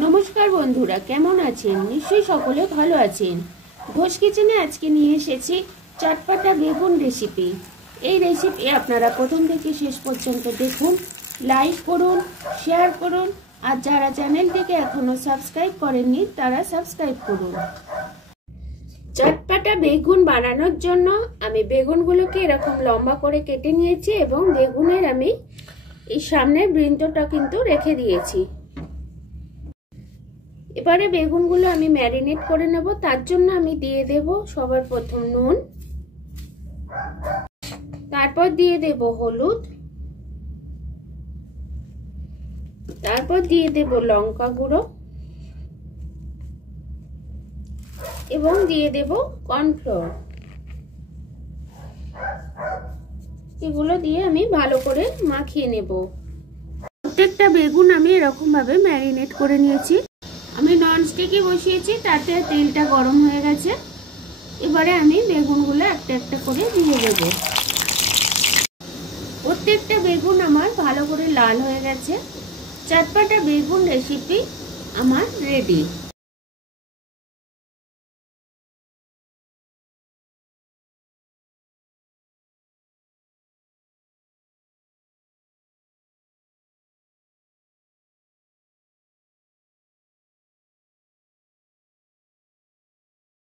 नमस्कार बंधुरा केमन आছেন निश्चय सकले भालो आছেন। घोष किचेने आज के निये एसेছি चटपटा बेगुन रेसिपि। এই রেসিপি আপনারা প্রথম থেকে শেষ পর্যন্ত দেখুন, লাইক করুন, শেয়ার করুন আর যারা চ্যানেলটিকে এখনো সাবস্ক্রাইব করেননি তারা সাবস্ক্রাইব করুন। চটপটা বেগুন বানানোর জন্য আমি বেগুনগুলোকে এরকম লম্বা করে কেটে নিয়েছি এবং বেগুনের আমি এই সামনের বৃন্তটা কিন্তু রেখে দিয়েছি। এবারে বেগুনগুলো আমি ম্যারিনেট করে নেব। তার জন্য আমি দিয়ে দেব সবার প্রথম নুন, তারপর দিয়ে দেব হলুদ, তারপর দিয়ে দেব লঙ্কা গুঁড়ো এবং দিয়ে দেব কর্নফ্লোর। এগুলো দিয়ে আমি ভালো করে মাখিয়ে নেব। প্রত্যেকটা বেগুন আমি এরকম ভাবে ম্যারিনেট করে নিয়েছি। আমি ননস্টিকে বসিয়েছি, তাতে তেলটা গরম হয়ে গেছে। এবারে আমি বেগুনগুলো একটা একটা করে দিয়ে দেব। প্রত্যেকটা বেগুন আমার ভালো করে লাল হয়ে গেছে। চটপটা বেগুন রেসিপি আমার রেডি।